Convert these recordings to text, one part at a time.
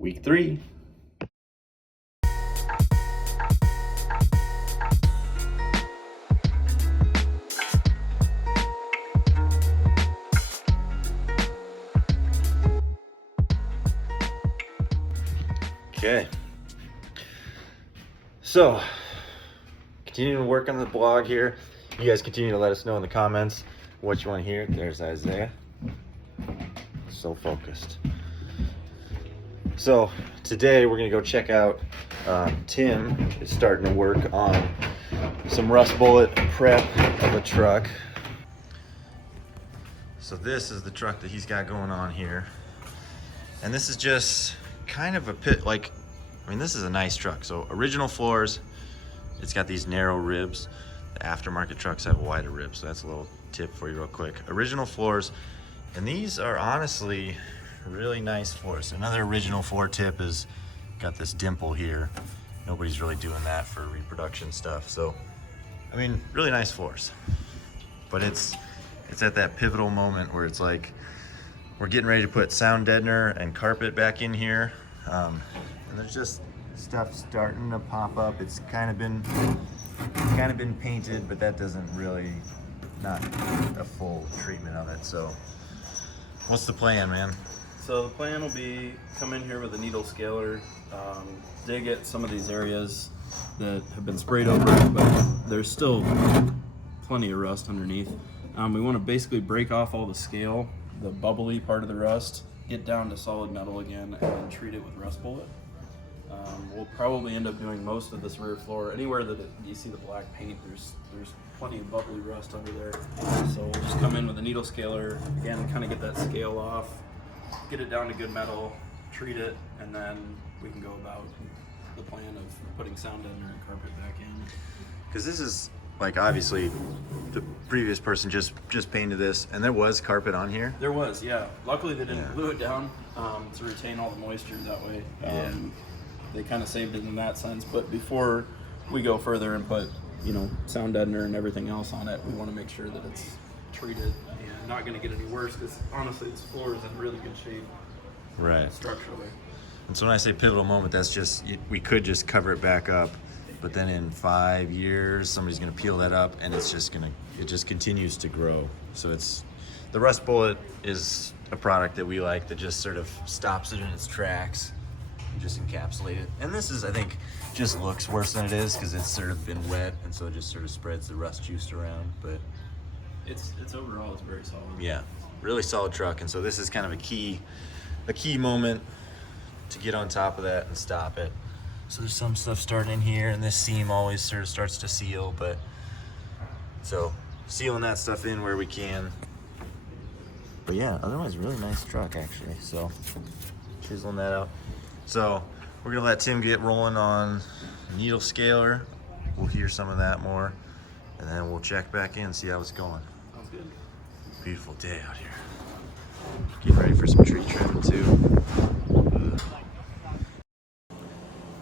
week 3. Okay, so continuing to work on the blog here. You guys continue to let us know in the comments what you want to hear. There's Isaiah, so focused. So today we're gonna go check out Tim is starting to work on some rust bullet prep of a truck. So this is the truck that he's got going on here, and this is just kind of a pit, like, I mean, this is a nice truck. So original floors, it's got these narrow ribs. The aftermarket trucks have wider ribs, so that's a little tip for you real quick. Original floors, and these are honestly really nice floors. Another original floor tip is got this dimple here. Nobody's really doing that for reproduction stuff. So, I mean, really nice floors. But it's at that pivotal moment where it's like, we're getting ready to put sound deadener and carpet back in here. And there's just stuff starting to pop up. It's kind of been painted, but that doesn't really, not a full treatment of it. So what's the plan, man? So the plan will be come in here with a needle scaler, dig at some of these areas that have been sprayed over, but there's still plenty of rust underneath. We want to basically break off all the scale, the bubbly part of the rust, get down to solid metal again, and then treat it with rust bullet. We'll probably end up doing most of this rear floor. Anywhere that you see the black paint, there's plenty of bubbly rust under there. So we'll just come in with a needle scaler, again, kind of get that scale off, get it down to good metal, treat it, and then we can go about the plan of putting sound deadener and carpet back in. Because this is, like, obviously the previous person just painted this, and there was carpet on here. There was, yeah. Luckily they didn't glue it down to retain all the moisture that way. They kind of saved it in that sense. But before we go further and put, sound deadener and everything else on it, we want to make sure that it's treated and not going to get any worse, because honestly this floor is in really good shape, right, structurally. And so when I say pivotal moment, that's just, we could just cover it back up, but then in 5 years somebody's going to peel that up, and it just continues to grow. So the rust bullet is a product that we like that just sort of stops it in its tracks, just encapsulate it. And this is, I think, just looks worse than it is because it's sort of been wet, and so it just sort of spreads the rust juice around. But it's overall, it's very solid. Yeah, really solid truck. And so this is kind of a key moment to get on top of that and stop it. So there's some stuff starting in here, and this seam always sort of starts to seal, but so sealing that stuff in where we can. But yeah, otherwise really nice truck actually. So chiseling that out. So we're gonna let Tim get rolling on needle scaler. We'll hear some of that more, and then we'll check back in and see how it's going. Sounds good. Beautiful day out here. Getting ready for some tree trimming too.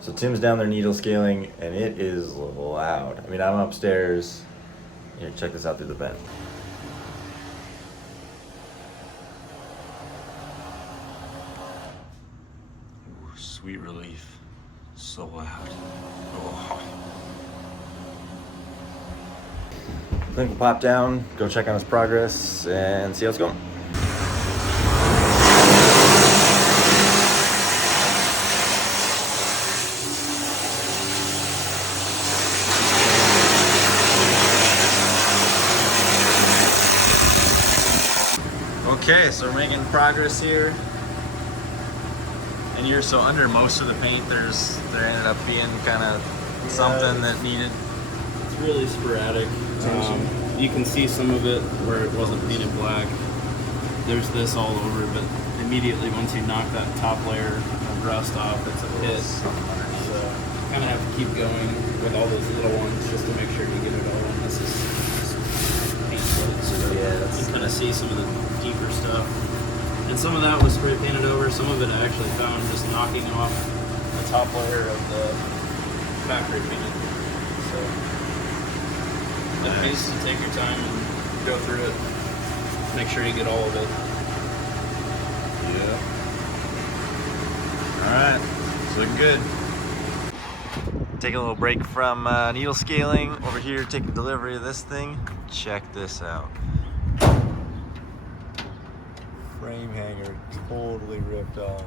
So Tim's down there needle scaling, and it is loud. I mean, I'm upstairs. Here, check this out through the vent. Ooh, sweet relief. So loud. Oh. I think we'll pop down, go check on his progress, and see how it's going. Okay, so we're making progress here. And you're so under most of the paint, there ended up being kind of something that needed. It's really sporadic. You can see some of it where it wasn't painted black. There's this all over, but immediately once you knock that top layer of rust off, it's a hit. So you kind of have to keep going with all those little ones just to make sure you get it all in. This is painful. So you can kind of see some of the deeper stuff. And some of that was spray painted over. Some of it I actually found just knocking off the top layer of the factory painted. So nice. Just take your time and go through it. Make sure you get all of it. Yeah. All right. Looking good. Taking a little break from needle scaling over here, taking delivery of this thing. Check this out. Frame hanger totally ripped off.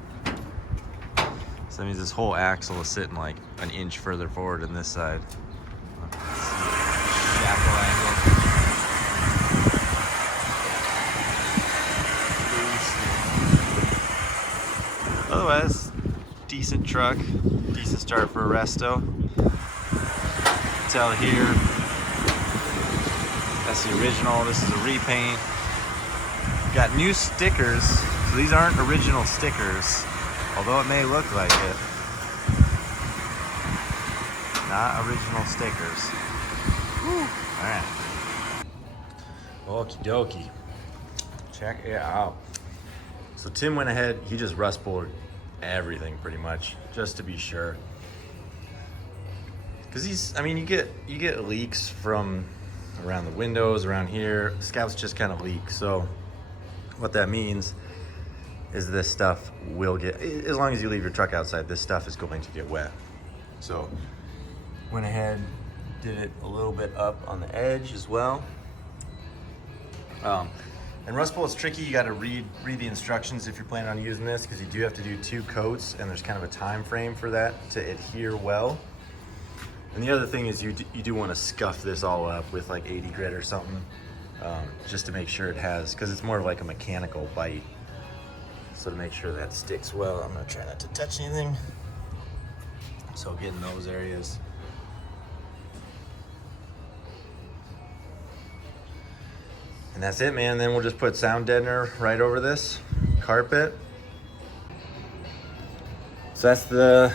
So that means this whole axle is sitting like an inch further forward than this side. Shackle angle. Otherwise, decent truck, decent start for a resto. Tell here, that's the original, this is a repaint. Got new stickers, so these aren't original stickers, although it may look like it. Not original stickers. Whew. All right. Okie dokie. Check it out. So Tim went ahead, he just rust poured everything pretty much, just to be sure. Cause you get leaks from around the windows, around here. Scouts just kind of leak. So what that means is this stuff will get, as long as you leave your truck outside, this stuff is going to get wet. So went ahead, did it a little bit up on the edge as well. And rust pull is tricky. You got to read the instructions if you're planning on using this, because you do have to do 2 coats, and there's kind of a time frame for that to adhere well. And the other thing is you do want to scuff this all up with like 80 grit or something, just to make sure it has, because it's more of like a mechanical bite. So to make sure that sticks well, I'm gonna try not to touch anything. So getting those areas. And that's it, man. Then we'll just put sound deadener right over this carpet. So that's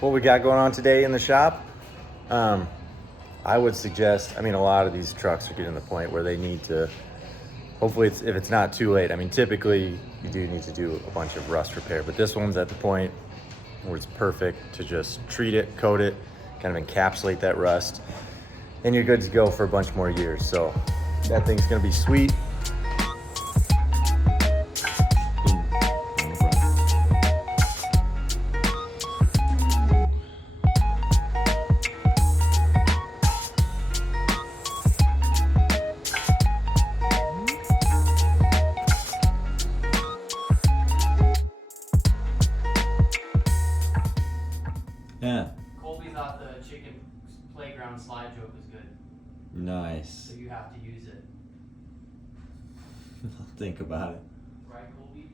what we got going on today in the shop. I would suggest, a lot of these trucks are getting to the point where they need to, hopefully if it's not too late. Typically you do need to do a bunch of rust repair, but this one's at the point where it's perfect to just treat it, coat it, kind of encapsulate that rust, and you're good to go for a bunch more years. So that thing's gonna be sweet. Yeah. Colby thought the chicken playground slide joke was good, Nice. so you have to use it. I'll think about it. Right, Colby?